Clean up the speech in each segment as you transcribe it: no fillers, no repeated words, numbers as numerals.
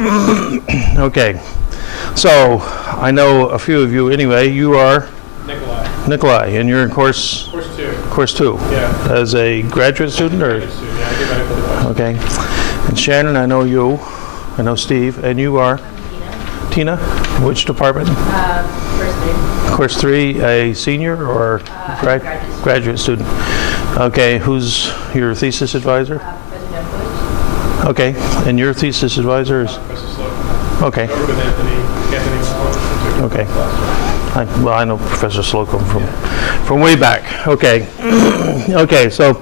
Okay, so I know a few of you anyway. You are? Nikolai, and you're in course? Course 2. Course 2? Yeah. As a graduate student? Or? Graduate student, yeah, I get medical device. Okay. And Shannon, I know you. I know Steve. And you are? Tina. Which department? Course 3. Course 3, a senior or graduate student? Okay, who's your thesis advisor? Okay, and your thesis advisor is? Professor Slocum. Okay. Over with Anthony. Okay. I know Professor Slocum from way back. Okay. Okay, so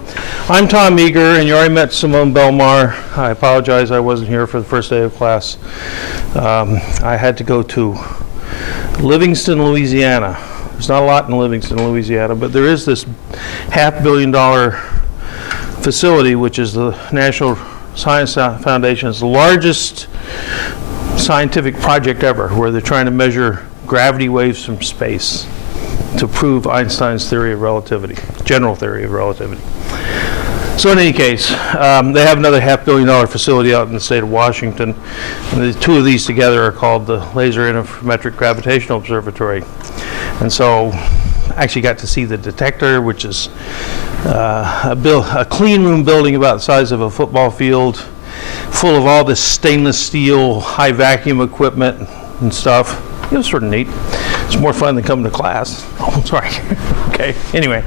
I'm Tom Eager, and you already met Simone Belmar. I apologize I wasn't here for the first day of class. I had to go to Livingston, Louisiana. There's not a lot in Livingston, Louisiana, but there is this $500 million facility, which is the National Science Foundation's largest scientific project ever, where they're trying to measure gravity waves from space to prove Einstein's theory of relativity, general theory of relativity. So in any case, they have another $500 million facility out in the state of Washington. And the two of these together are called the Laser Interferometric Gravitational Observatory. And so I actually got to see the detector, which is a clean room building about the size of a football field, full of all this stainless steel, high vacuum equipment and stuff. It was sort of neat. It's more fun than coming to class. Oh, sorry. Okay, anyway.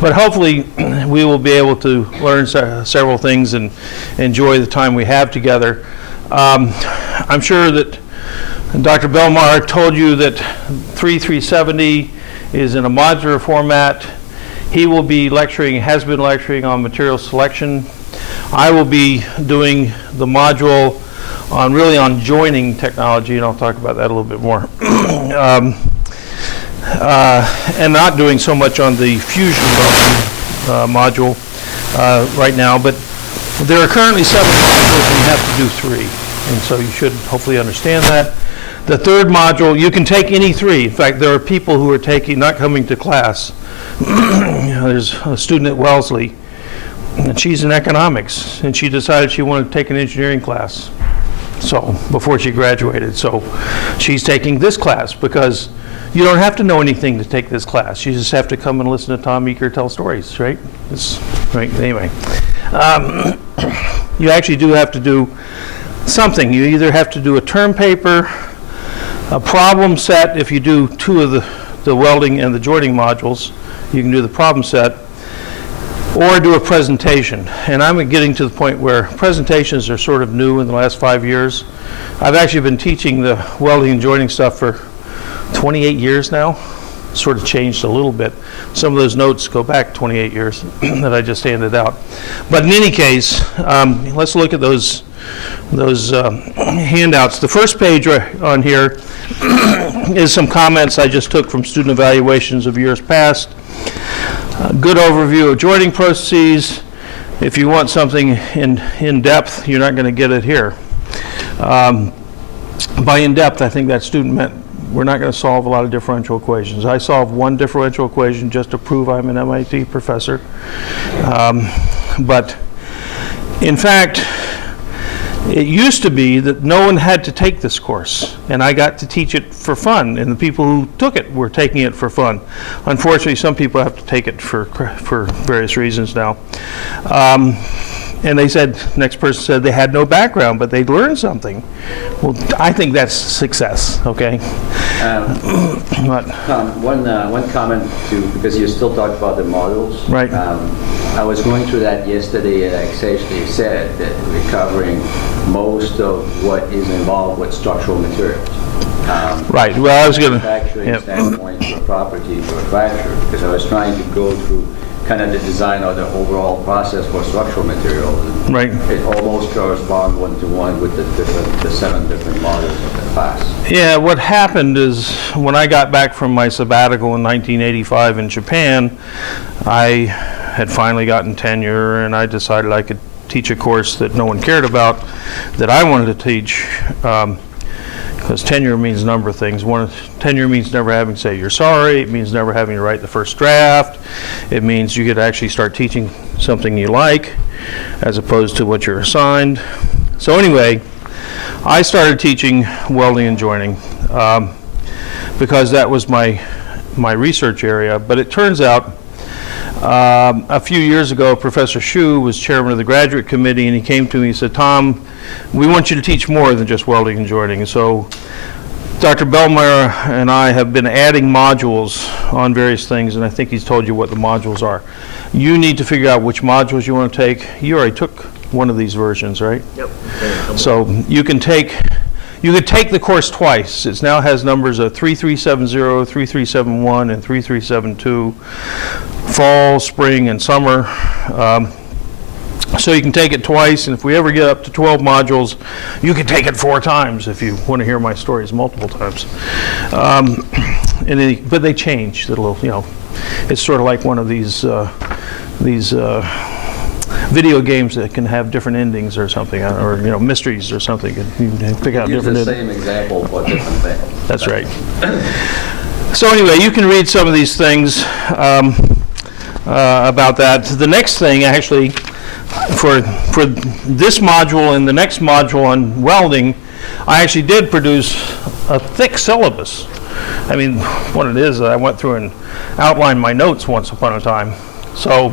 But hopefully we will be able to learn several things and enjoy the time we have together. I'm sure that Dr. Belmar told you that 3370 is in a modular format. He will be lecturing, has been lecturing on material selection. I will be doing the module on joining technology, and I'll talk about that a little bit more. And not doing so much on the fusion module right now, but there are currently 7 modules and you have to do 3, and so you should hopefully understand that. The third module, you can take any 3. In fact, there are people who are not coming to class. There's a student at Wellesley, and she's in economics, and she decided she wanted to take an engineering class. So before she graduated, so she's taking this class because you don't have to know anything to take this class. You just have to come and listen to Tom Eaker tell stories, right? Right. Anyway, you actually do have to do something. You either have to do a term paper, a problem set. If you do 2 of the welding and the joining modules, you can do the problem set, or do a presentation. And I'm getting to the point where presentations are sort of new in the last 5 years. I've actually been teaching the welding and joining stuff for 28 years now. Sort of changed a little bit. Some of those notes go back 28 years that I just handed out. But in any case, let's look at those handouts. The first page right on here is some comments I just took from student evaluations of years past. A good overview of joining processes. If you want something in depth, you're not going to get it here. By in depth, I think that student meant we're not going to solve a lot of differential equations. I solved 1 differential equation just to prove I'm an MIT professor. But in fact, it used to be that no one had to take this course, and I got to teach it for fun, and the people who took it were taking it for fun. Unfortunately, some people have to take it for various reasons now. And they said, next person said they had no background, but they'd learned something. Well, I think that's success, okay? One comment because you still talked about the models. Right. I was going through that yesterday, and I actually said that we're covering most of what is involved with structural materials. Right, well, I was going to... Manufacturing standpoint for property for a fracture, because I was trying to go through kind of the design of the overall process for structural materials. Right. It almost corresponds 1-to-1 with the 7 different models of the class. Yeah, what happened is when I got back from my sabbatical in 1985 in Japan, I had finally gotten tenure, and I decided I could teach a course that no one cared about that I wanted to teach. Because tenure means a number of things. Tenure means never having to say you're sorry. It means never having to write the first draft. It means you get to actually start teaching something you like as opposed to what you're assigned. So anyway, I started teaching welding and joining because that was my research area. But it turns out a few years ago, Professor Hsu was chairman of the graduate committee, and he came to me and said, Tom, we want you to teach more than just welding and joining. And so Dr. Bellmeyer and I have been adding modules on various things, and I think he's told you what the modules are. You need to figure out which modules you want to take. You already took one of these versions, right? Yep. So you could take the course twice. It now has numbers of 3370, 3371, and 3372, fall, spring, and summer. So you can take it twice, and if we ever get up to 12 modules, you can take it 4 times if you want to hear my stories multiple times. But they change a little, you know. It's sort of like one of these video games that can have different endings or something, or you know, mysteries or something. You can pick out Use different the same example for different things. That's right. So anyway, you can read some of these things about that. The next thing, actually, for this module and the next module on welding, I actually did produce a thick syllabus. I mean, what it is, I went through and outlined my notes once upon a time. So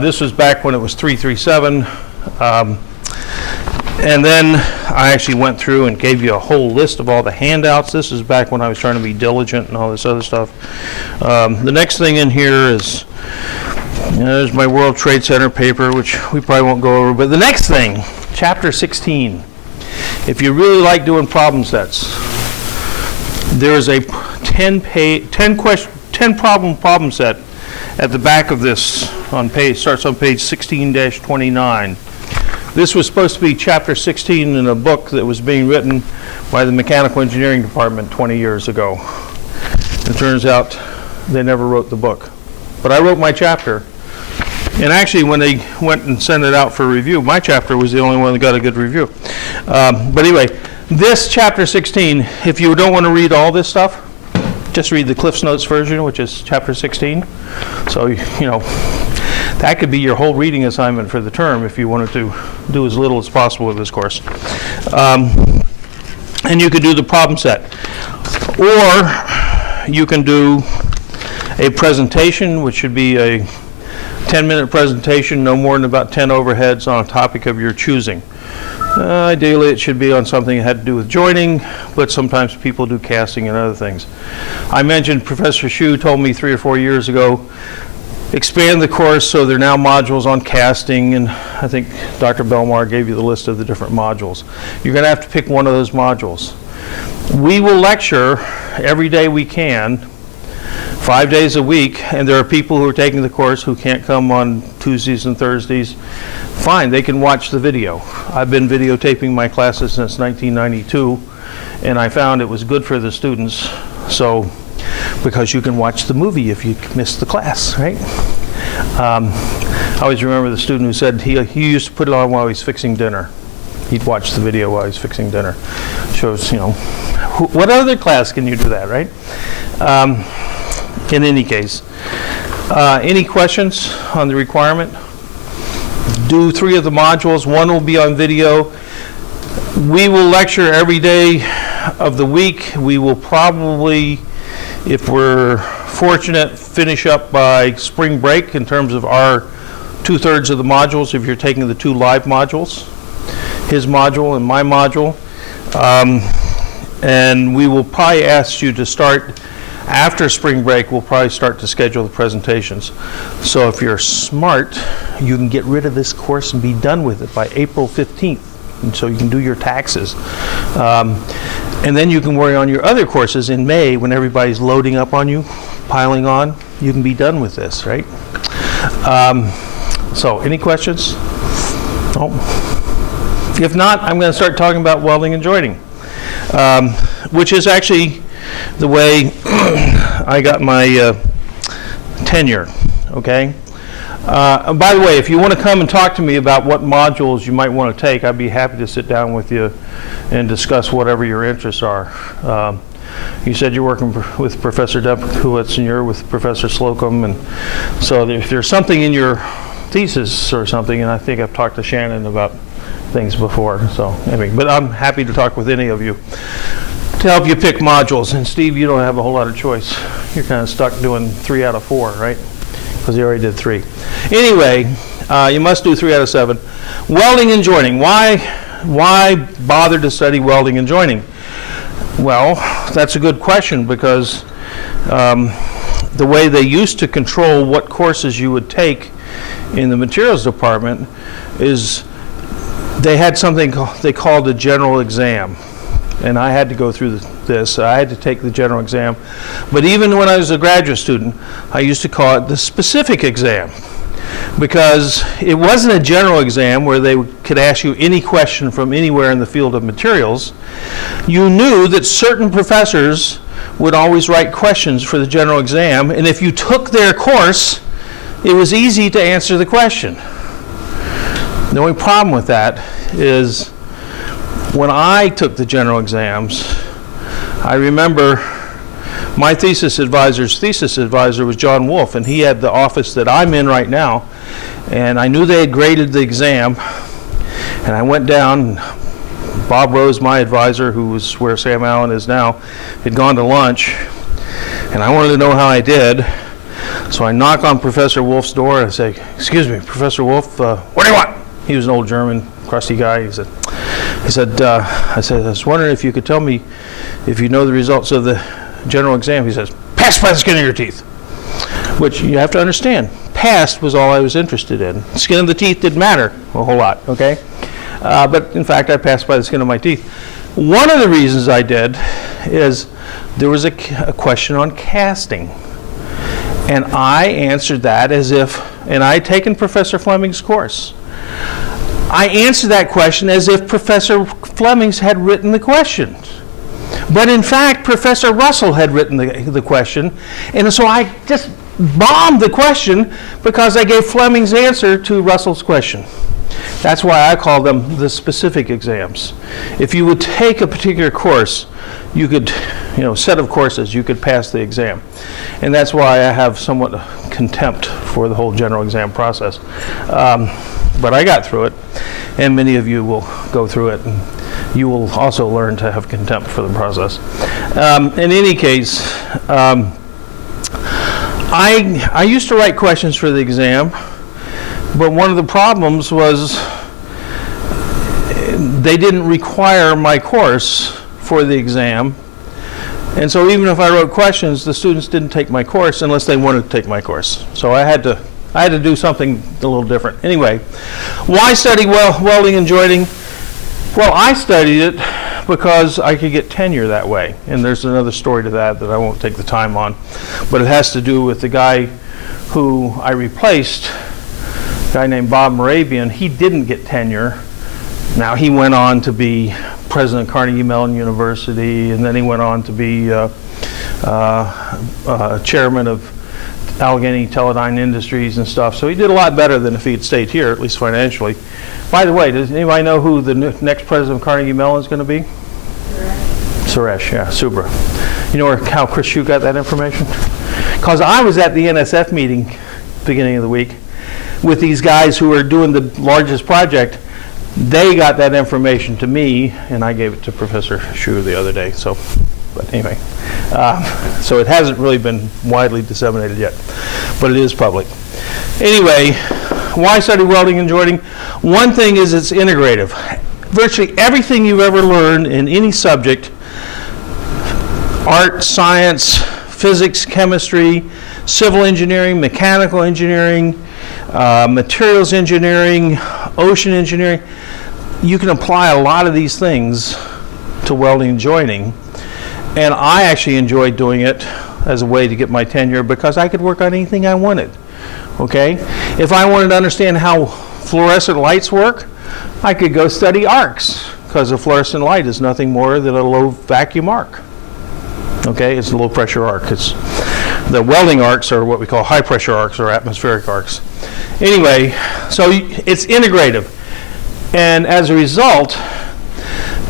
this was back when it was 337. And then I actually went through and gave you a whole list of all the handouts. This is back when I was trying to be diligent and all this other stuff. The next thing in here is, there's my World Trade Center paper, which we probably won't go over. But the next thing, chapter 16. If you really like doing problem sets, there is a 10 problem set at the back of this starts on page 16-29. This was supposed to be chapter 16 in a book that was being written by the mechanical engineering department 20 years ago. It turns out they never wrote the book. But I wrote my chapter. And actually, when they went and sent it out for review, my chapter was the only one that got a good review. But anyway, this chapter 16, if you don't want to read all this stuff, just read the Cliff's Notes version, which is chapter 16. So, you know, that could be your whole reading assignment for the term if you wanted to do as little as possible with this course. And you could do the problem set. Or you can do a presentation, which should be a 10-minute presentation, no more than about 10 overheads on a topic of your choosing. Ideally, it should be on something that had to do with joining, but sometimes people do casting and other things. I mentioned Professor Hsu told me 3 or 4 years ago, expand the course so there are now modules on casting, and I think Dr. Belmar gave you the list of the different modules. You're going to have to pick one of those modules. We will lecture every day we can, 5 days a week, and there are people who are taking the course who can't come on Tuesdays and Thursdays. Fine, they can watch the video. I've been videotaping my classes since 1992, and I found it was good for the students, so because you can watch the movie if you missed the class, right? I always remember the student who said he used to put it on while he was fixing dinner. He'd watch the video while he's fixing dinner. Shows, you know, what other class can you do that, right? In any case, any questions on the requirement? Do 3 of the modules. 1 will be on video. We will lecture every day of the week. We will probably, if we're fortunate, finish up by spring break in terms of our 2/3 of the modules, if you're taking the 2 live modules, his module and my module. And we will probably ask you to start after spring break. We'll probably start to schedule the presentations. So if you're smart, you can get rid of this course and be done with it by April 15th. And so you can do your taxes. And then you can worry on your other courses in May when everybody's loading up on you, piling on. You can be done with this, right? So any questions? No? If not, I'm going to start talking about welding and joining, which is actually the way I got my tenure, okay? And by the way, if you want to come and talk to me about what modules you might want to take, I'd be happy to sit down with you and discuss whatever your interests are. You said you're working with Professor Debkowitz and you're with Professor Slocum, and so if there's something in your thesis or something, and I think I've talked to Shannon about things before, so anyway, but I'm happy to talk with any of you to help you pick modules. And Steve, you don't have a whole lot of choice. You're kind of stuck doing 3 out of 4, right? Because you already did 3. Anyway, you must do 3 out of 7. Welding and joining. Why bother to study welding and joining? Well, that's a good question, because the way they used to control what courses you would take in the materials department is they had something they called a general exam. And I had to go through this. I had to take the general exam. But even when I was a graduate student, I used to call it the specific exam, because it wasn't a general exam where they could ask you any question from anywhere in the field of materials. You knew that certain professors would always write questions for the general exam, and if you took their course, it was easy to answer the question. The only problem with that is when I took the general exams, I remember my thesis advisor's thesis advisor was John Wolfe, and he had the office that I'm in right now. And I knew they had graded the exam, and I went down. Bob Rose, my advisor, who was where Sam Allen is now, had gone to lunch, and I wanted to know how I did. So I knock on Professor Wolfe's door and I say, "Excuse me, Professor Wolfe, what do you want?" He was an old German, crusty guy. I said, I was wondering if you could tell me if you know the results of the general exam. He says, "Pass by the skin of your teeth," which you have to understand. Passed was all I was interested in. Skin of the teeth didn't matter a whole lot, okay? But in fact, I passed by the skin of my teeth. One of the reasons I did is there was a question on casting. And I answered that as if, and I had taken Professor Fleming's course. I answered that question as if Professor Fleming's had written the question. But in fact, Professor Russell had written the question, and so I just bombed the question because I gave Fleming's answer to Russell's question. That's why I call them the specific exams. If you would take a particular course, you could, set of courses, you could pass the exam. And that's why I have somewhat contempt for the whole general exam process. But I got through it, and many of you will go through it, and you will also learn to have contempt for the process. In any case, I used to write questions for the exam, but one of the problems was they didn't require my course for the exam. And so even if I wrote questions, the students didn't take my course unless they wanted to take my course. So I had to do something a little different. Anyway, why study welding and joining? Well, I studied it because I could get tenure that way. And there's another story to that I won't take the time on. But it has to do with the guy who I replaced, a guy named Bob Moravian. He didn't get tenure. Now, he went on to be president of Carnegie Mellon University, and then he went on to be chairman of Allegheny Teledyne Industries and stuff. So he did a lot better than if he had stayed here, at least financially. By the way, does anybody know who the next president of Carnegie Mellon is going to be? Suresh, yeah, Subra. You know how Chris Shue got that information? Because I was at the NSF meeting beginning of the week with these guys who were doing the largest project. They got that information to me, and I gave it to Professor Shue the other day. So, but anyway, so it hasn't really been widely disseminated yet, but it is public. Anyway, why study welding and joining? One thing is it's integrative. Virtually everything you've ever learned in any subject, art, science, physics, chemistry, civil engineering, mechanical engineering, materials engineering, ocean engineering, you can apply a lot of these things to welding and joining. And I actually enjoyed doing it as a way to get my tenure because I could work on anything I wanted. Okay? If I wanted to understand how fluorescent lights work, I could go study arcs, because a fluorescent light is nothing more than a low vacuum arc. Okay? It's a low pressure arc. The welding arcs are what we call high pressure arcs or atmospheric arcs. Anyway, so it's integrative. And as a result,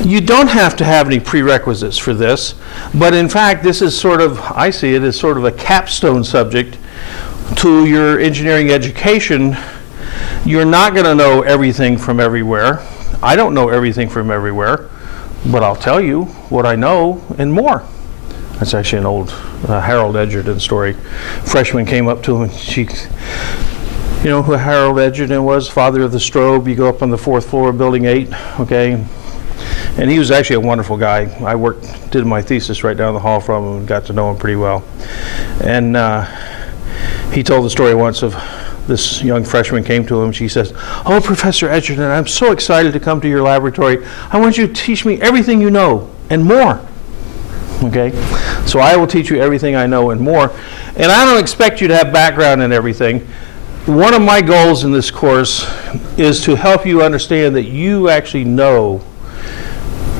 you don't have to have any prerequisites for this, but in fact, this is sort of, I see it as sort of a capstone subject to your engineering education. You're not going to know everything from everywhere. I don't know everything from everywhere, but I'll tell you what I know and more. That's actually an old Harold Edgerton story. Freshman came up to him and you know who Harold Edgerton was? Father of the strobe. You go up on the 4th floor of Building 8, okay? And he was actually a wonderful guy. I did my thesis right down the hall from him and got to know him pretty well. And he told the story once of this young freshman came to him. She says, "Oh, Professor Edgerton, I'm so excited to come to your laboratory. I want you to teach me everything you know and more." Okay? So I will teach you everything I know and more. And I don't expect you to have background in everything. One of my goals in this course is to help you understand that you actually know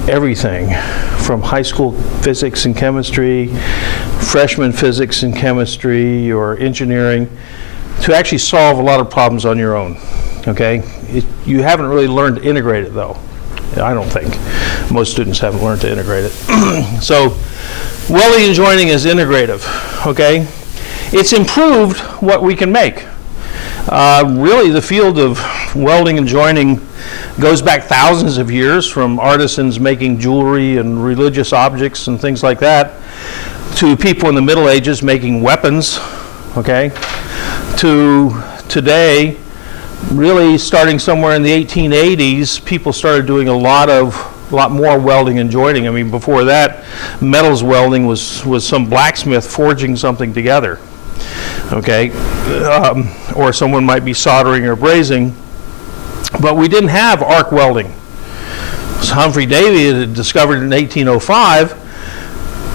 everything from high school physics and chemistry, freshman physics and chemistry, or engineering, to actually solve a lot of problems on your own, okay? You haven't really learned to integrate it, though. I don't think. Most students haven't learned to integrate it. So, welding and joining is integrative, okay? It's improved what we can make. Really, the field of welding and joining goes back thousands of years, from artisans making jewelry and religious objects and things like that, to people in the Middle Ages making weapons, okay, to today, really starting somewhere in the 1880s, people started doing a lot more welding and joining. I mean, before that, metals welding was some blacksmith forging something together, okay, or someone might be soldering or brazing. But we didn't have arc welding. So Humphrey Davy had discovered it in 1805,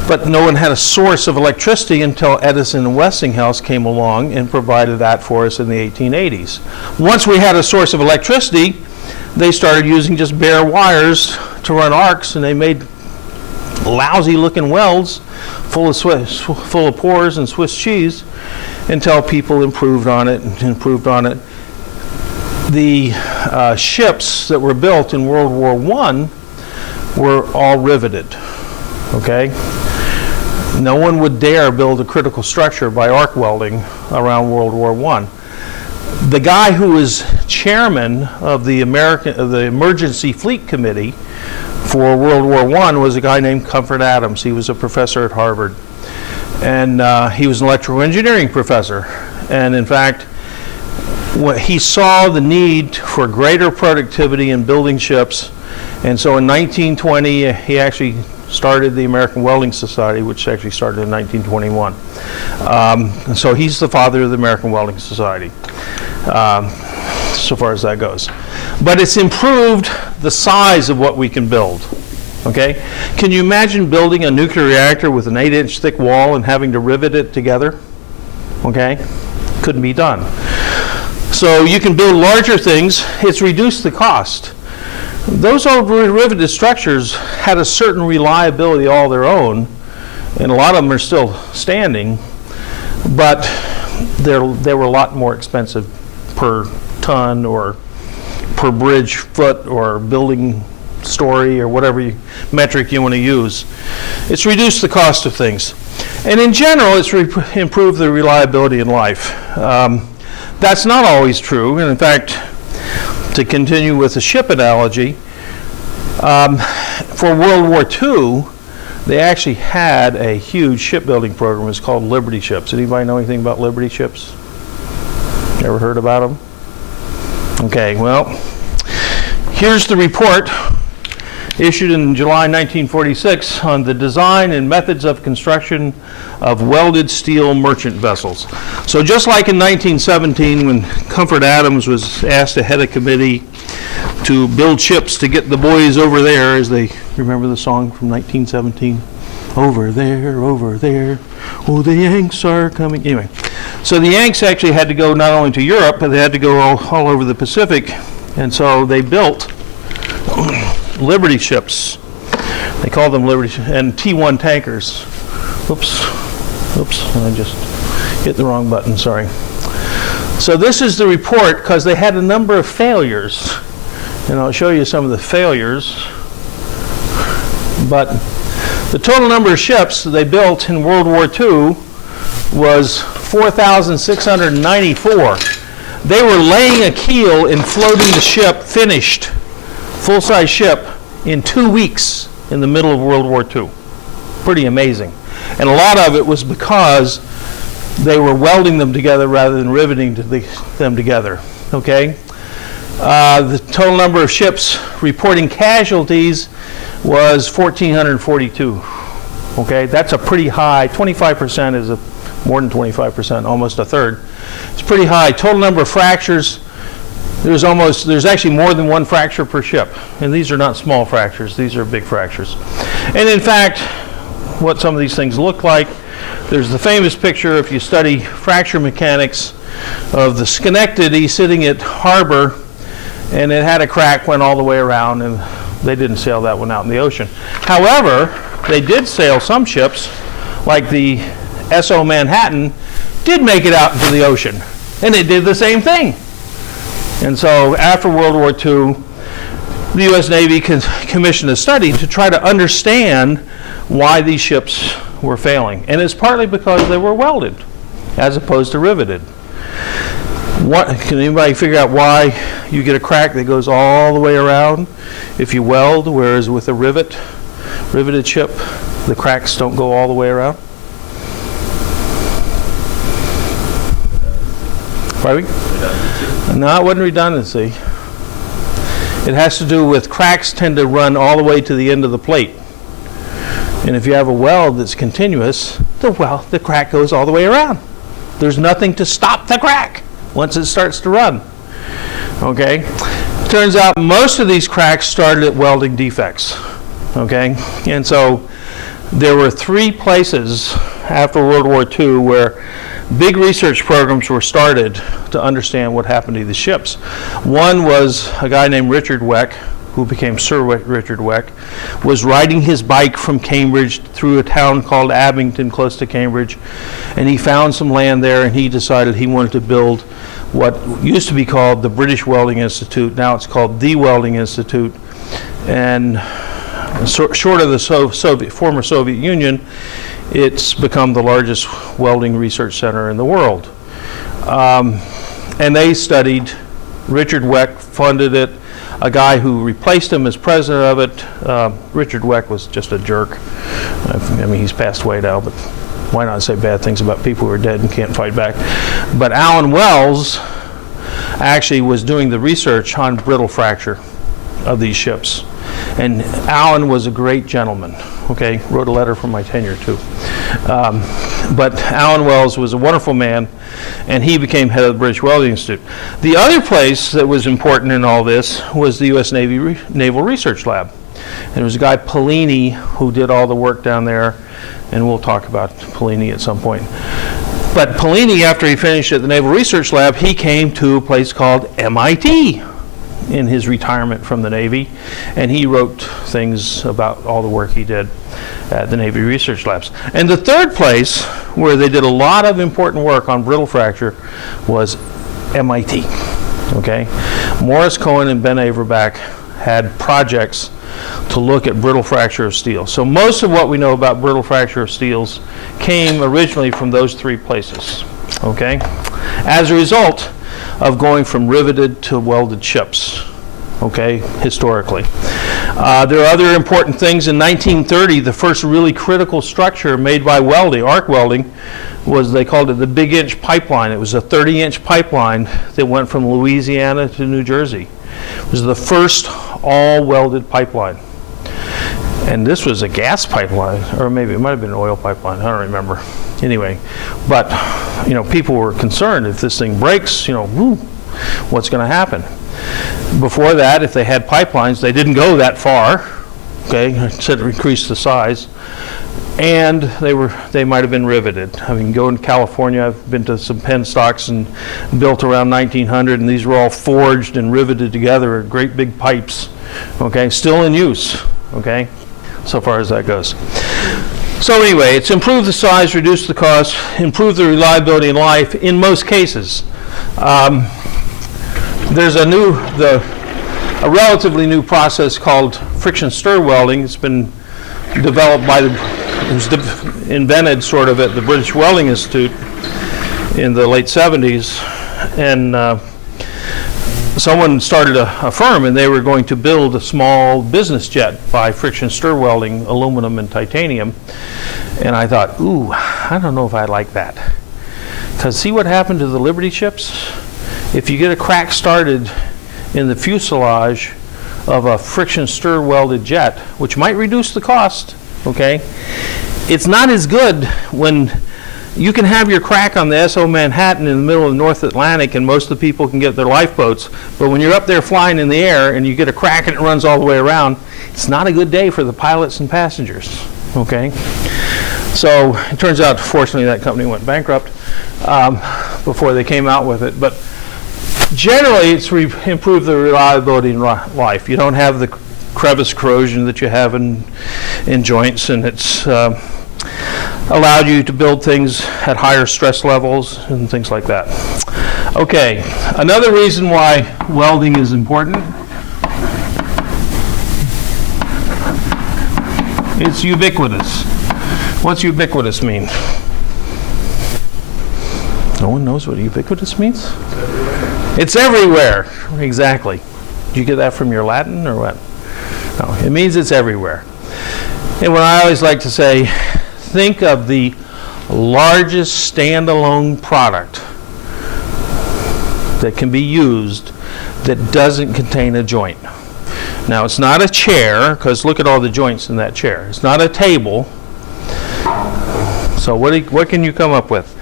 but no one had a source of electricity until Edison and Westinghouse came along and provided that for us in the 1880s. Once we had a source of electricity, they started using just bare wires to run arcs, and they made lousy looking welds full of pores and Swiss cheese until people improved on it and improved on it. The ships that were built in World War I were all riveted, okay? No one would dare build a critical structure by arc welding around World War I. The guy who was chairman of the Emergency Fleet Committee for World War I was a guy named Comfort Adams. He was a professor at Harvard. And he was an electrical engineering professor. And in fact, he saw the need for greater productivity in building ships, and so in 1920 he actually started the American Welding Society, which actually started in 1921. And so he's the father of the American Welding Society, so far as that goes. But it's improved the size of what we can build, okay? Can you imagine building a nuclear reactor with an 8-inch thick wall and having to rivet it together? Okay? Couldn't be done. So you can build larger things. It's reduced the cost. Those old riveted structures had a certain reliability all their own, and a lot of them are still standing, but they were a lot more expensive per ton or per bridge foot or building story or whatever metric you want to use. It's reduced the cost of things. And in general, it's improved the reliability in life. That's not always true, and in fact, to continue with the ship analogy, for World War II, they actually had a huge shipbuilding program. It's called Liberty ships. Anybody know anything about Liberty ships? Ever heard about them? Okay, well, here's the report issued in July 1946 on the design and methods of construction of welded steel merchant vessels. So just like in 1917, when Comfort Adams was asked to head a committee to build ships to get the boys over there, as they remember the song from 1917, over there, oh, the Yanks are coming. Anyway, so the Yanks actually had to go not only to Europe, but they had to go all over the Pacific, and so they built Liberty ships. They call them Liberty and T1 tankers. Oops, I just hit the wrong button, sorry. So this is the report, because they had a number of failures, and I'll show you some of the failures. But the total number of ships that they built in World War II was 4,694. They were laying a keel and floating the ship finished full-size ship in 2 weeks in the middle of World War II. Pretty amazing. And a lot of it was because they were welding them together rather than riveting them together, okay? The total number of ships reporting casualties was 1,442, okay? That's a pretty high, 25% is more than 25%, almost a third. It's pretty high. Total number of fractures, there's actually more than one fracture per ship. And these are not small fractures, these are big fractures. And in fact, what some of these things look like, there's the famous picture, if you study fracture mechanics, of the Schenectady sitting at harbor, and it had a crack, went all the way around, and they didn't sail that one out in the ocean. However, they did sail some ships, like the S.O. Manhattan, did make it out into the ocean, and it did the same thing. And so after World War II, the U.S. Navy commissioned a study to try to understand why these ships were failing. And it's partly because they were welded as opposed to riveted. Can anybody figure out why you get a crack that goes all the way around if you weld, whereas with a riveted ship, the cracks don't go all the way around? Pardon me? No, it wasn't redundancy. It has to do with cracks tend to run all the way to the end of the plate. And if you have a weld that's continuous, the crack goes all the way around. There's nothing to stop the crack once it starts to run. Okay? Turns out most of these cracks started at welding defects. Okay? And so there were 3 places after World War II where big research programs were started to understand what happened to the ships. One was a guy named Richard Weck, who became Sir Richard Weck, was riding his bike from Cambridge through a town called Abington, close to Cambridge, and he found some land there, and he decided he wanted to build what used to be called the British Welding Institute. Now it's called the Welding Institute, and short of the former Soviet Union, it's become the largest welding research center in the world. And they studied, Richard Weck funded it. A guy who replaced him as president of it, Richard Weck, was just a jerk. I mean, he's passed away now, but why not say bad things about people who are dead and can't fight back? But Alan Wells actually was doing the research on brittle fracture of these ships. And Alan was a great gentleman, okay? Wrote a letter from my tenure, too. But Alan Wells was a wonderful man, and he became head of the British Welding Institute. The other place that was important in all this was the U.S. Navy Naval Research Lab. And there was a guy, Pellini, who did all the work down there, and we'll talk about Pellini at some point. But Pellini, after he finished at the Naval Research Lab, he came to a place called MIT in his retirement from the Navy, and he wrote things about all the work he did at the Navy Research Labs. And the third place where they did a lot of important work on brittle fracture was MIT. Okay? Morris Cohen and Ben Averback had projects to look at brittle fracture of steel. So most of what we know about brittle fracture of steels came originally from those 3 places. Okay? As a result of going from riveted to welded ships, okay, historically. There are other important things. In 1930, the first really critical structure made by welding, arc welding, was, they called it the Big Inch Pipeline. It was a 30-inch pipeline that went from Louisiana to New Jersey. It was the first all-welded pipeline. And this was a gas pipeline, or maybe it might have been an oil pipeline, I don't remember. Anyway, but you know, people were concerned if this thing breaks, you know, what's going to happen? Before that, if they had pipelines, they didn't go that far. Okay, instead of increase the size, and they might have been riveted. I mean, go in California. I've been to some penstocks and built around 1900, and these were all forged and riveted together, great big pipes. Okay, still in use. Okay, so far as that goes. So anyway, it's improved the size, reduced the cost, improved the reliability in life in most cases. There's a relatively new process called friction stir welding. It's been developed by invented sort of at the British Welding Institute in the late 70s. And someone started a firm and they were going to build a small business jet by friction stir welding aluminum and titanium. And I thought, ooh, I don't know if I like that. Because see what happened to the Liberty ships? If you get a crack started in the fuselage of a friction stir welded jet, which might reduce the cost, okay, it's not as good when you can have your crack on the S.O. Manhattan in the middle of the North Atlantic and most of the people can get their lifeboats, but when you're up there flying in the air and you get a crack and it runs all the way around, it's not a good day for the pilots and passengers, okay? So it turns out, fortunately, that company went bankrupt before they came out with it, but generally it's improved the reliability in life. You don't have the crevice corrosion that you have in joints, and it's allowed you to build things at higher stress levels and things like that. Okay, another reason why welding is important, it's ubiquitous. What's ubiquitous mean? No one knows what ubiquitous means? It's everywhere. Exactly. Did you get that from your Latin or what? No, it means it's everywhere. And what I always like to say, think of the largest standalone product that can be used that doesn't contain a joint. Now, it's not a chair, because look at all the joints in that chair. It's not a table. So what can you come up with?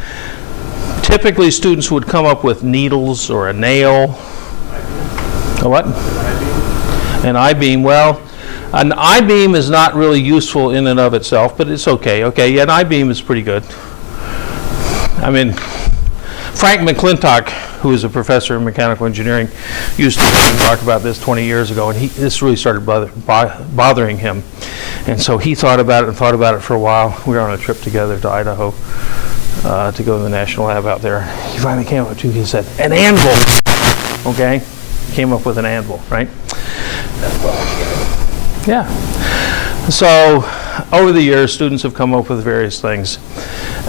Typically, students would come up with needles or a nail. A what? An I-beam. Well, an I-beam is not really useful in and of itself, but it's okay. Okay, yeah, an I-beam is pretty good. I mean, Frank McClintock, who is a professor of mechanical engineering, used to talk about this 20 years ago, and this really started bothering him. And so he thought about it and thought about it for a while. We were on a trip together to Idaho to go to the national lab out there. He finally came up to, he said, an anvil, okay? Came up with an anvil, right? Yeah. So over the years, students have come up with various things.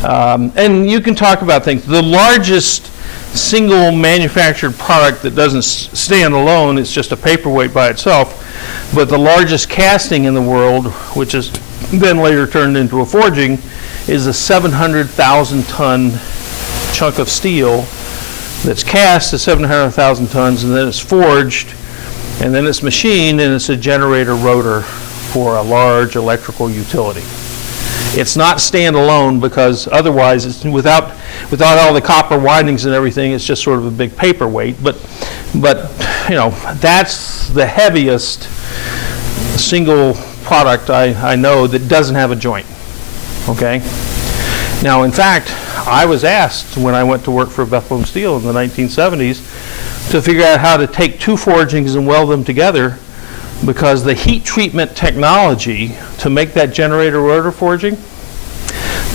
And you can talk about things. The largest single manufactured product that doesn't stand alone, it's just a paperweight by itself, but the largest casting in the world, which is then later turned into a forging, is a 700,000 ton chunk of steel that's cast to 700,000 tons, and then it's forged, and then it's machined, and it's a generator rotor for a large electrical utility. It's not standalone because otherwise, it's without all the copper windings and everything, it's just sort of a big paperweight. But you know, that's the heaviest single product I know that doesn't have a joint. Okay. Now, in fact, I was asked when I went to work for Bethlehem Steel in the 1970s to figure out how to take two forgings and weld them together, because the heat treatment technology to make that generator rotor forging,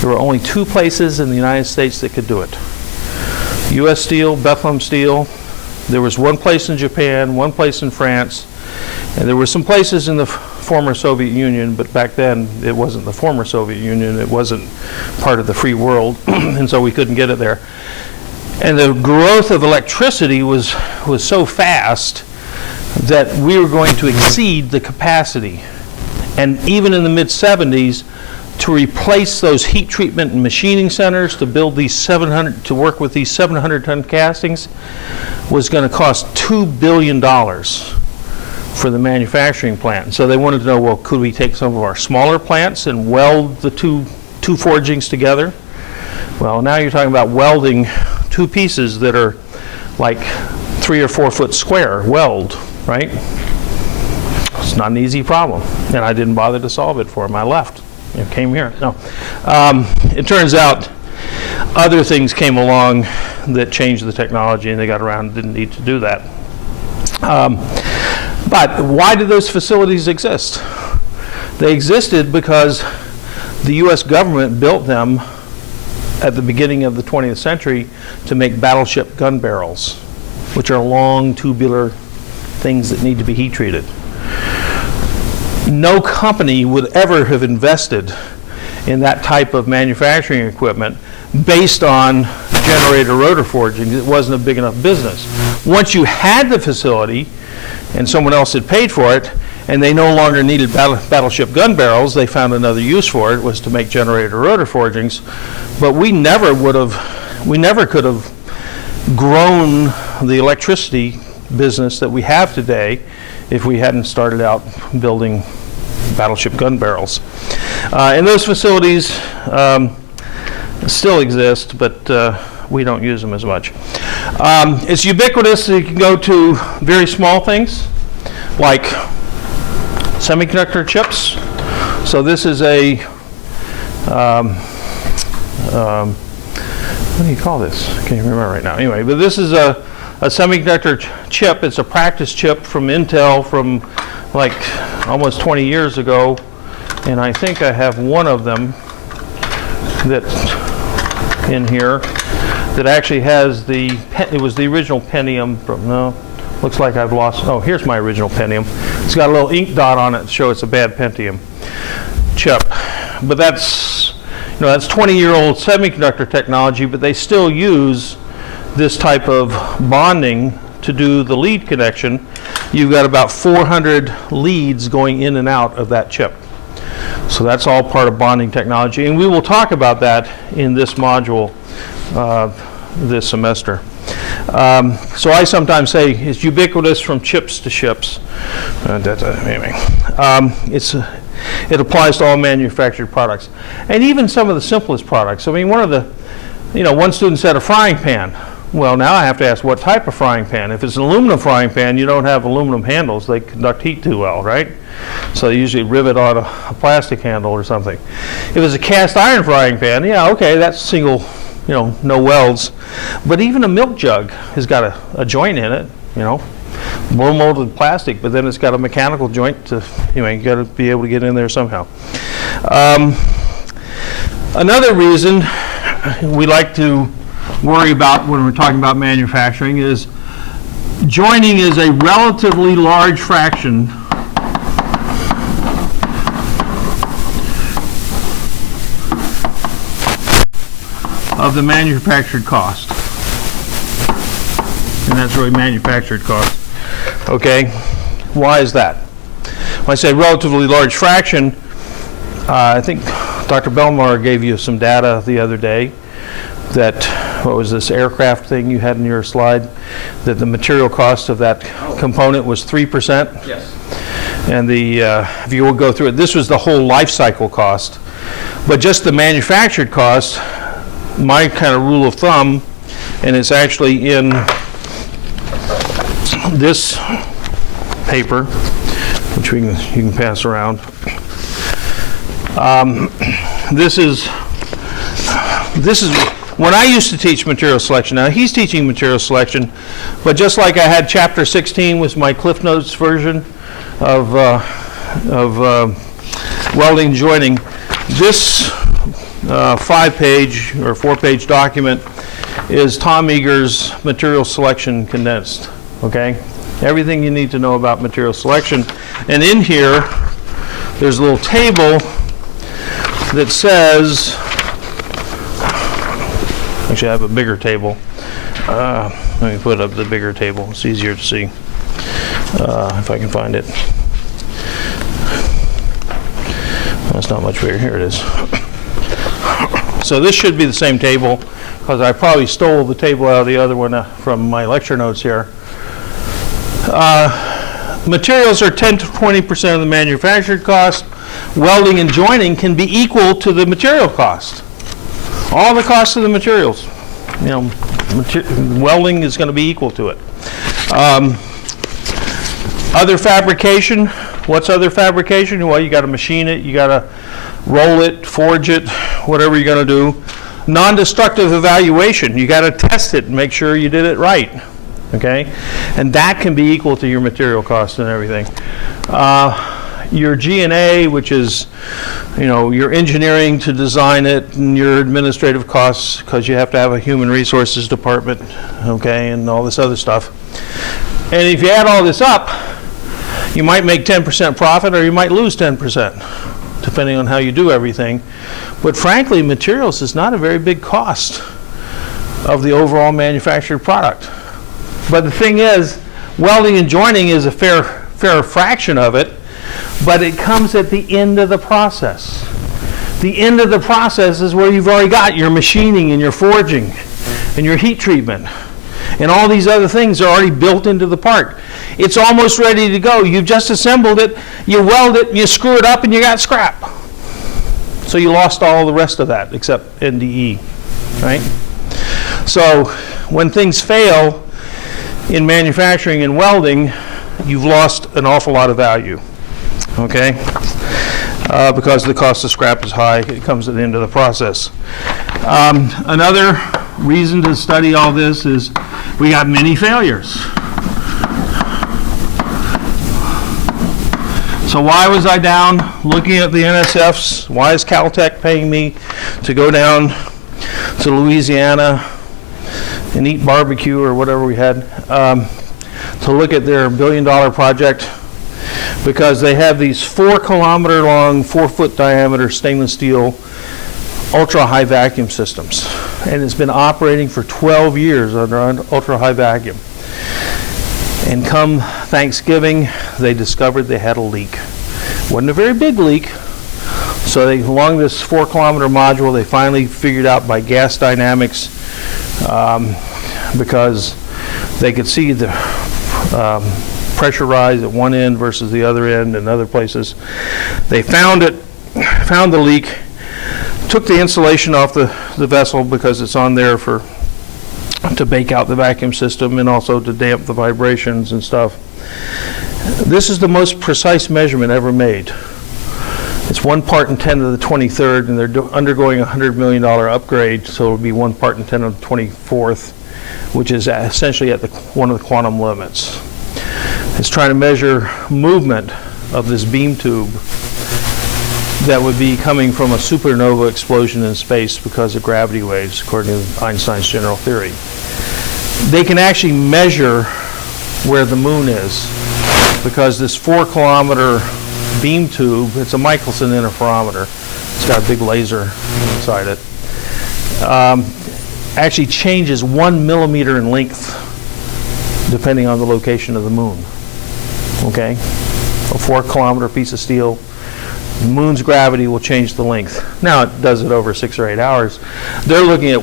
there were only two places in the United States that could do it. U.S. Steel, Bethlehem Steel. There was one place in Japan, one place in France, and there were some places in the former Soviet Union, but back then it wasn't the former Soviet Union, it wasn't part of the free world, and so we couldn't get it there. And the growth of electricity was so fast that we were going to exceed the capacity. And even in the mid-70s, to replace those heat treatment and machining centers to build these to work with these 700-ton castings was going to cost $2 billion for the manufacturing plant. So they wanted to know, well, could we take some of our smaller plants and weld the two forgings together? Well, now you're talking about welding two pieces that are like 3 or 4 foot square weld, right? It's not an easy problem, and I didn't bother to solve it for him. I left and came here. No, it turns out other things came along that changed the technology, and they got around and didn't need to do that. But why did those facilities exist? They existed because the U.S. government built them at the beginning of the 20th century to make battleship gun barrels, which are long tubular things that need to be heat treated. No company would ever have invested in that type of manufacturing equipment based on generator rotor forging. It wasn't a big enough business. Once you had the facility and someone else had paid for it, and they no longer needed battleship gun barrels, they found another use for it, was to make generator rotor forgings. But we never could have grown the electricity business that we have today if we hadn't started out building battleship gun barrels. And those facilities still exist, but we don't use them as much. It's ubiquitous. You can go to very small things like semiconductor chips. So this is a, what do you call this? I can't remember right now. Anyway, but this is a semiconductor chip. It's a practice chip from Intel from like almost 20 years ago. And I think I have one of them that in here that actually has it was the original Pentium from, no, looks like I've lost, oh, here's my original Pentium. It's got a little ink dot on it to show it's a bad Pentium chip. But that's 20-year-old semiconductor technology, but they still use this type of bonding to do the lead connection. You've got about 400 leads going in and out of that chip. So that's all part of bonding technology, and we will talk about that in this module this semester. So I sometimes say it's ubiquitous from chips to ships. Anyway, it applies to all manufactured products, and even some of the simplest products. I mean, one student said a frying pan. Well, now I have to ask what type of frying pan. If it's an aluminum frying pan, you don't have aluminum handles. They conduct heat too well, right? So they usually rivet on a plastic handle or something. If it's a cast iron frying pan, yeah, okay, that's single, no welds. But even a milk jug has got a joint in it, blow molded plastic, but then it's got a mechanical joint to, you got to be able to get in there somehow. Another reason we like to worry about when we're talking about manufacturing is joining is a relatively large fraction of the manufactured cost. And that's really manufactured cost. Okay, why is that? When I say relatively large fraction, I think Dr. Belmar gave you some data the other day that, what was this aircraft thing you had in your slide, that the material cost of that component was 3%? Yes. And if you will go through it, this was the whole life cycle cost. But just the manufactured cost, my kind of rule of thumb, and it's actually in this paper, which you can pass around. This is when I used to teach material selection. Now he's teaching material selection, but just like I had chapter 16 was my Cliff Notes version of welding joining. This 5-page or 4-page document is Tom Eager's material selection condensed. Okay, everything you need to know about material selection, and in here there's a little table that says, actually I have a bigger table. Let me put up the bigger table. It's easier to see if I can find it. That's not much bigger. Here it is. So this should be the same table, because I probably stole the table out of the other one from my lecture notes here. Materials are 10 to 20% of the manufactured cost. Welding and joining can be equal to the material cost. All the costs of the materials, welding is going to be equal to it. Other fabrication. What's other fabrication? Well, you got to machine it, you got to roll it, forge it, whatever you're going to do. Non-destructive evaluation. You got to test it and make sure you did it right. Okay, and that can be equal to your material cost and everything. Your G&A, which is, your engineering to design it, and your administrative costs, because you have to have a human resources department, okay, and all this other stuff. And if you add all this up, you might make 10% profit, or you might lose 10%. depending on how you do everything. But frankly, materials is not a very big cost of the overall manufactured product. But the thing is, welding and joining is a fair fraction of it, but it comes at the end of the process. The end of the process is where you've already got your machining and your forging and your heat treatment. And all these other things are already built into the part. It's almost ready to go. You've just assembled it, you weld it, you screw it up, and you got scrap. So you lost all the rest of that except NDE, right? So when things fail in manufacturing and welding, you've lost an awful lot of value, okay? Because the cost of scrap is high, it comes at the end of the process. Another reason to study all this is we got many failures. So why was I down looking at the NSFs? Why is Caltech paying me to go down to Louisiana and eat barbecue or whatever we had to look at their $1 billion project? Because they have these 4-kilometer long, 4-foot diameter stainless steel ultra high vacuum systems. And it's been operating for 12 years under ultra high vacuum. And come Thanksgiving, they discovered they had a leak. Wasn't a very big leak. So they, along this 4-kilometer module, they finally figured out by gas dynamics, because they could see the pressure rise at one end versus the other end and other places. They found it, found the leak, took the insulation off the vessel because it's on there to bake out the vacuum system and also to damp the vibrations and stuff. This is the most precise measurement ever made. It's 1 part in 10 to the 23rd, and they're undergoing a $100 million upgrade, so it'll be 1 part in 10 to the 24th, which is essentially at one of the quantum limits. It's trying to measure movement of this beam tube that would be coming from a supernova explosion in space because of gravity waves, according to Einstein's general theory. They can actually measure where the moon is because this 4-kilometer beam tube, it's a Michelson interferometer, it's got a big laser inside it, actually changes 1 millimeter in length depending on the location of the moon. Okay? A 4-kilometer piece of steel, the moon's gravity will change the length. Now it does it over 6 or 8 hours. They're looking at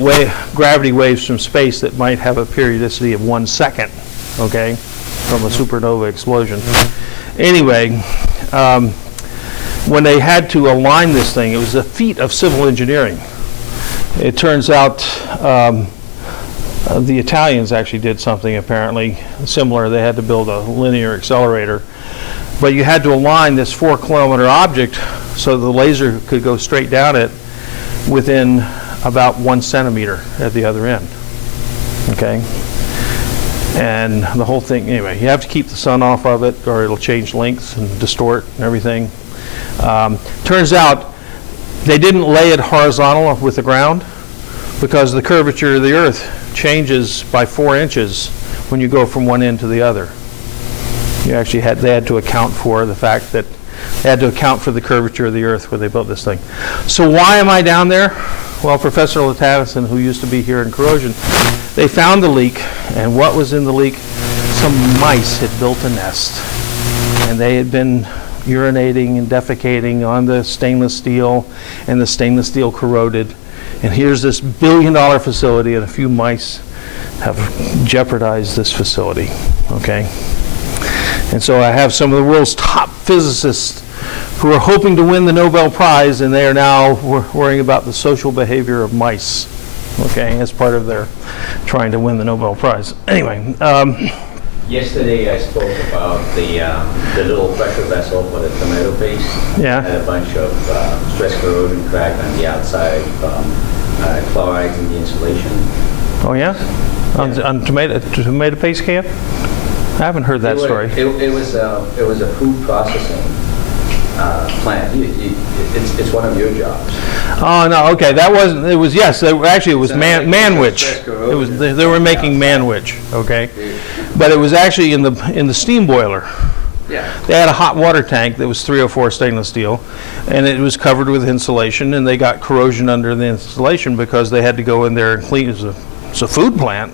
gravity waves from space that might have a periodicity of 1 second, okay, from a supernova explosion. Anyway, when they had to align this thing, it was a feat of civil engineering. It turns out the Italians actually did something apparently similar. They had to build a linear accelerator. But you had to align this 4-kilometer object so the laser could go straight down it within about 1 centimeter at the other end. Okay? And the whole thing, anyway, you have to keep the sun off of it or it'll change lengths and distort and everything. Turns out they didn't lay it horizontal with the ground because the curvature of the Earth changes by 4 inches when you go from one end to the other. You actually they had to account for the fact that they had to account for the curvature of the Earth when they built this thing. So why am I down there? Well, Professor Latavison, who used to be here in corrosion, they found the leak, and what was in the leak? Some mice had built a nest, and they had been urinating and defecating on the stainless steel, and the stainless steel corroded. And here's this $1 billion facility, and a few mice have jeopardized this facility, okay? And so I have some of the world's top physicists who are hoping to win the Nobel Prize, and they are now worrying about the social behavior of mice, okay, as part of their trying to win the Nobel Prize. Anyway. Yesterday I spoke about the little pressure vessel for the tomato paste. Yeah. Had a bunch of stress corrosion crack on the outside from chlorides in the insulation. Oh yeah? On tomato paste can? I haven't heard that story. It was a food processing plant. It's one of your jobs. Oh no, okay, that wasn't. It was yes. Actually, it was manwich. It was they were making manwich. Okay, but it was actually in the steam boiler. Yeah. They had a hot water tank that was 304 stainless steel, and it was covered with insulation, and they got corrosion under the insulation because they had to go in there and clean. It's a food plant,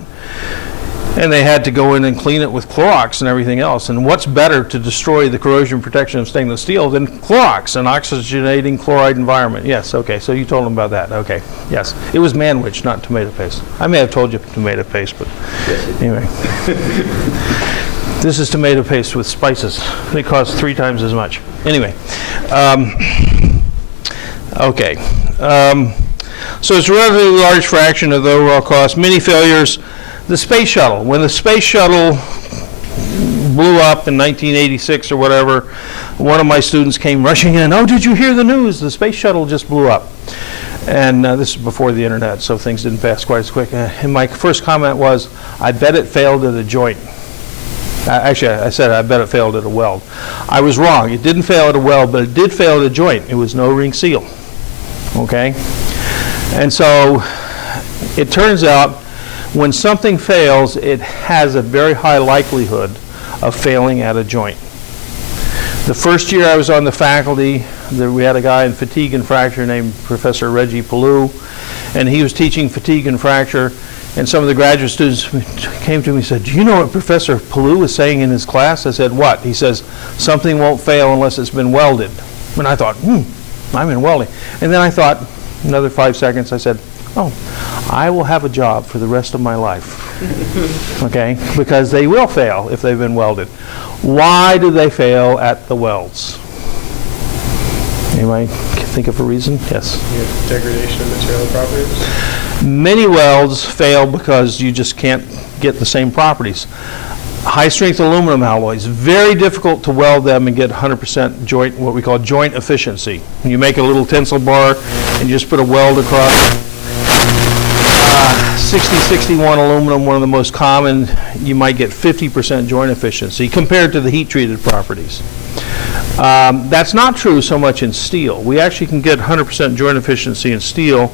and they had to go in and clean it with Clorox and everything else. And what's better to destroy the corrosion protection of stainless steel than Clorox, an oxygenating chloride environment? Yes, okay, so you told them about that, okay, yes. It was manwich, not tomato paste. I may have told you tomato paste, but anyway. This is tomato paste with spices. They cost 3 times as much. Anyway, okay. So it's a relatively large fraction of the overall cost. Many failures. The space shuttle. When the space shuttle blew up in 1986 or whatever, one of my students came rushing in. Oh, did you hear the news? The space shuttle just blew up. And this is before the internet, so things didn't pass quite as quick. And my first comment was, I bet it failed at a joint. Actually, I said I bet it failed at a weld. I was wrong. It didn't fail at a weld, but it did fail at a joint. It was no ring seal. Okay? And so it turns out when something fails, it has a very high likelihood of failing at a joint. The first year I was on the faculty, we had a guy in fatigue and fracture named Professor Reggie Palou, and he was teaching fatigue and fracture, and some of the graduate students came to me and said, do you know what Professor Palou was saying in his class? I said, what? He says, something won't fail unless it's been welded. And I thought, I'm in welding. And then I thought, another 5 seconds, I said, oh, I will have a job for the rest of my life, okay? Because they will fail if they've been welded. Why do they fail at the welds? Anybody think of a reason? Yes? You have degradation of material properties? Many welds fail because you just can't get the same properties. High-strength aluminum alloys, very difficult to weld them and get 100% joint, what we call joint efficiency. You make a little tensile bar and you just put a weld across. 6061 aluminum, one of the most common, you might get 50% joint efficiency compared to the heat-treated properties. That's not true so much in steel. We actually can get 100% joint efficiency in steel,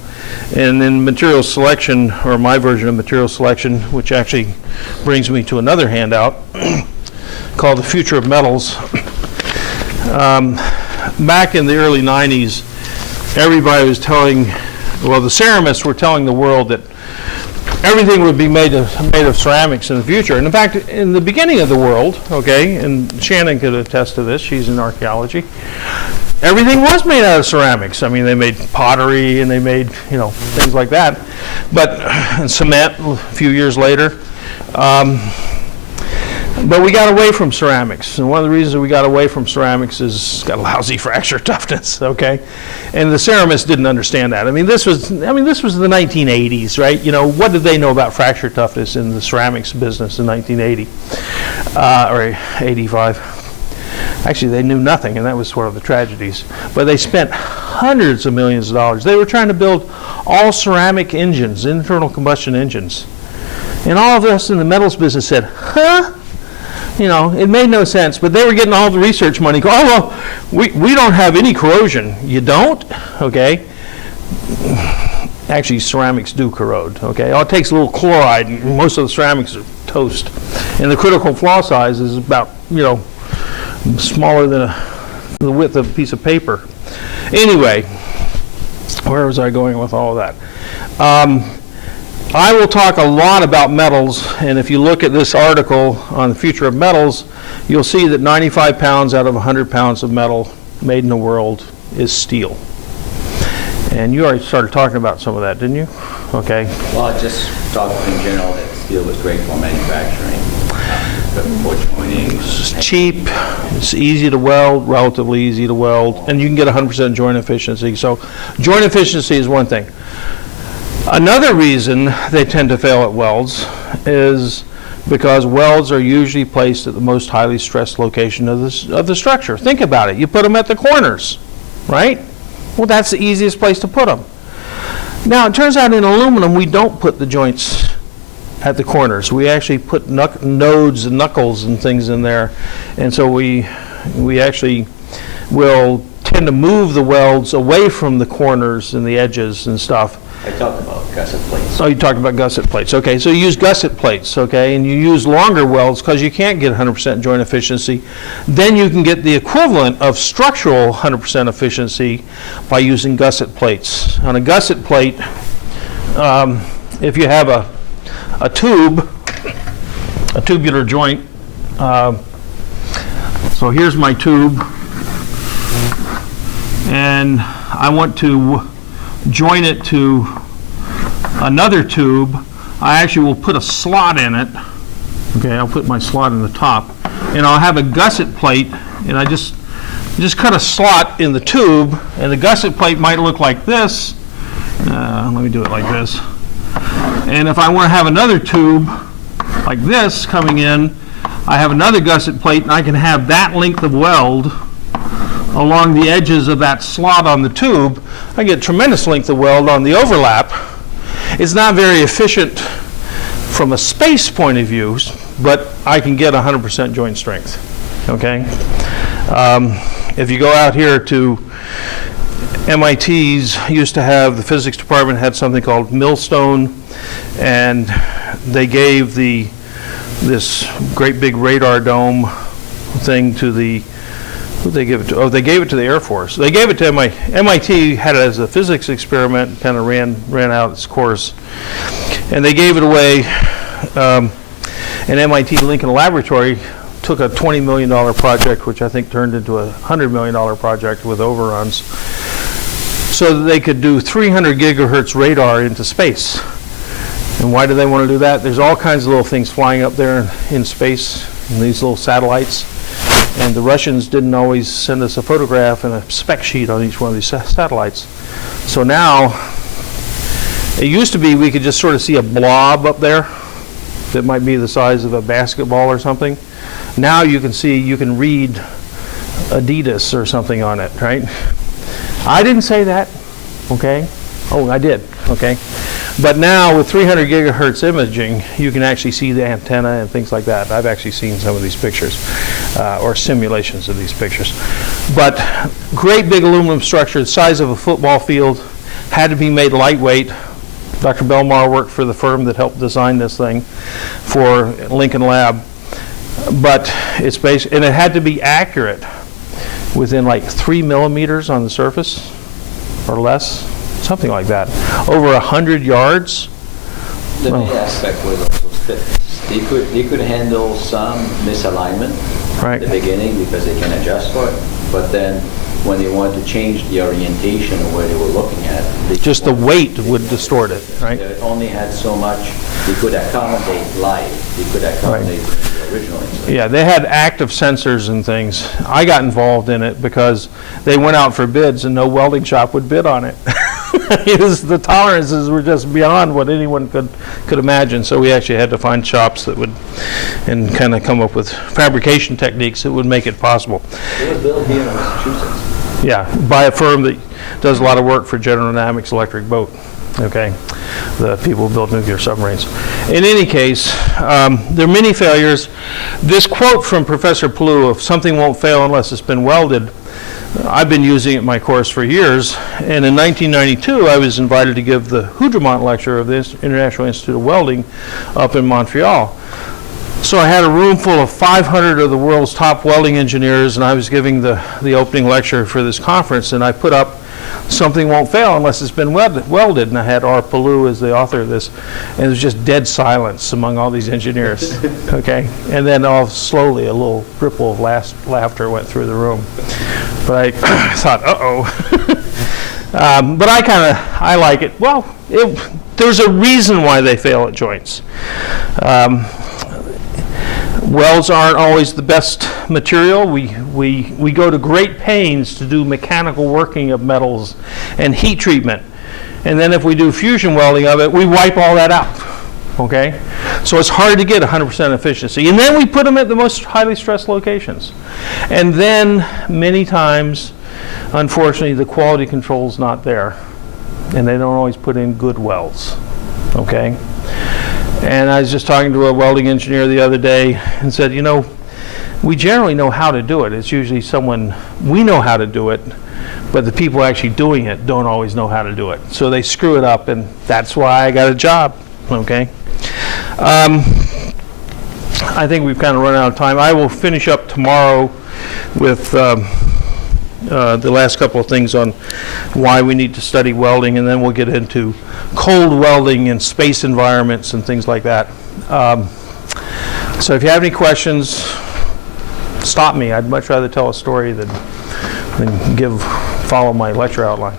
and in material selection, or my version of material selection, which actually brings me to another handout called The Future of Metals. Back in the early 90s, everybody was telling, well, the ceramists were telling the world that everything would be made of ceramics in the future. And in fact, in the beginning of the world, okay, and Shannon could attest to this, she's in archaeology, everything was made out of ceramics. I mean, they made pottery and they made, things like that. But, and cement a few years later. But we got away from ceramics, and one of the reasons we got away from ceramics is it's got lousy fracture toughness, okay? And the ceramists didn't understand that. This was the 1980s, right? What did they know about fracture toughness in the ceramics business in 1980 or 85? Actually, they knew nothing, and that was sort of the tragedies. But they spent hundreds of millions of dollars. They were trying to build all ceramic engines, internal combustion engines. And all of us in the metals business said, huh? It made no sense, but they were getting all the research money. Oh, well, we don't have any corrosion. You don't? Okay. Actually, ceramics do corrode, okay? All it takes a little chloride, and most of the ceramics are toast. And the critical flaw size is about, smaller than the width of a piece of paper. Anyway, where was I going with all of that? I will talk a lot about metals, and if you look at this article on the future of metals, you'll see that 95 pounds out of 100 pounds of metal made in the world is steel. And you already started talking about some of that, didn't you? Okay. Well, I just talked in general that steel was great for manufacturing, for joining. It's cheap, it's easy to weld, relatively easy to weld, and you can get 100% joint efficiency. So joint efficiency is one thing. Another reason they tend to fail at welds is because welds are usually placed at the most highly stressed location of the structure. Think about it. You put them at the corners, right? Well, that's the easiest place to put them. Now, it turns out in aluminum, we don't put the joints at the corners. We actually put nodes and knuckles and things in there. And so we actually will tend to move the welds away from the corners and the edges and stuff. I talked about gusset plates. Oh, you talked about gusset plates. Okay, so you use gusset plates, okay, and you use longer welds because you can't get 100% joint efficiency. Then you can get the equivalent of structural 100% efficiency by using gusset plates. On a gusset plate, if you have a tube, a tubular joint, so here's my tube, and I want to join it to another tube. I actually will put a slot in it. Okay, I'll put my slot in the top, and I'll have a gusset plate, and I just cut a slot in the tube, and the gusset plate might look like this. Let me do it like this. And if I want to have another tube like this coming in, I have another gusset plate, and I can have that length of weld along the edges of that slot on the tube. I get tremendous length of weld on the overlap. It's not very efficient from a space point of view, but I can get 100% joint strength, okay? If you go out here to MIT's, used to have, the physics department had something called millstone, and they gave this great big radar dome thing to the, who they give it to? Oh, they gave it to the Air Force. They gave it to MIT, had it as a physics experiment, kind of ran out its course. And they gave it away, and MIT Lincoln Laboratory took a $20 million project, which I think turned into a $100 million project with overruns, so that they could do 300 gigahertz radar into space. And why do they want to do that? There's all kinds of little things flying up there in space, in these little satellites. And the Russians didn't always send us a photograph and a spec sheet on each one of these satellites. So now, it used to be we could just sort of see a blob up there that might be the size of a basketball or something. Now you can see, you can read Adidas or something on it, right? I didn't say that, okay? Oh, I did, okay? But now with 300 gigahertz imaging, you can actually see the antenna and things like that. I've actually seen some of these pictures, or simulations of these pictures. But great big aluminum structure, the size of a football field, had to be made lightweight. Dr. Belmar worked for the firm that helped design this thing for Lincoln Lab. But it's basic, and it had to be accurate within like 3 millimeters on the surface or less. Something like that. Over 100 yards. The main aspect was also stiffness. They could handle some misalignment right at the beginning because they can adjust for it. But then when they wanted to change the orientation of where they were looking at, just the weight would distort it, right? They only had so much they could accommodate live. They could accommodate the original installation. Yeah, they had active sensors and things. I got involved in it because they went out for bids and no welding shop would bid on it. The tolerances were just beyond what anyone could imagine. So we actually had to find shops that would, and kind of come up with fabrication techniques that would make it possible. It was built here in Massachusetts. Yeah, by a firm that does a lot of work for General Dynamics Electric Boat. Okay, the people who build nuclear submarines. In any case, there are many failures. This quote from Professor Pellew of something won't fail unless it's been welded, I've been using it in my course for years, and in 1992 I was invited to give the Houdrament lecture of the International Institute of Welding up in Montreal. So I had a room full of 500 of the world's top welding engineers, and I was giving the opening lecture for this conference, and I put up something won't fail unless it's been welded, and I had R. Pellew as the author of this, and it was just dead silence among all these engineers, okay? And then all slowly a little ripple of laughter went through the room. But I thought, uh-oh. But I like it. Well, there's a reason why they fail at joints. Welds aren't always the best material. We go to great pains to do mechanical working of metals and heat treatment. And then if we do fusion welding of it, we wipe all that out. Okay? So it's hard to get 100% efficiency. And then we put them at the most highly stressed locations. And then many times, unfortunately, the quality control is not there. And they don't always put in good welds. Okay? And I was just talking to a welding engineer the other day and said, you know, we generally know how to do it. It's usually someone, we know how to do it, but the people actually doing it don't always know how to do it. So they screw it up, and that's why I got a job, okay? I think we've kind of run out of time. I will finish up tomorrow with the last couple of things on why we need to study welding, and then we'll get into cold welding and space environments and things like that. So if you have any questions, stop me. I'd much rather tell a story than follow my lecture outline.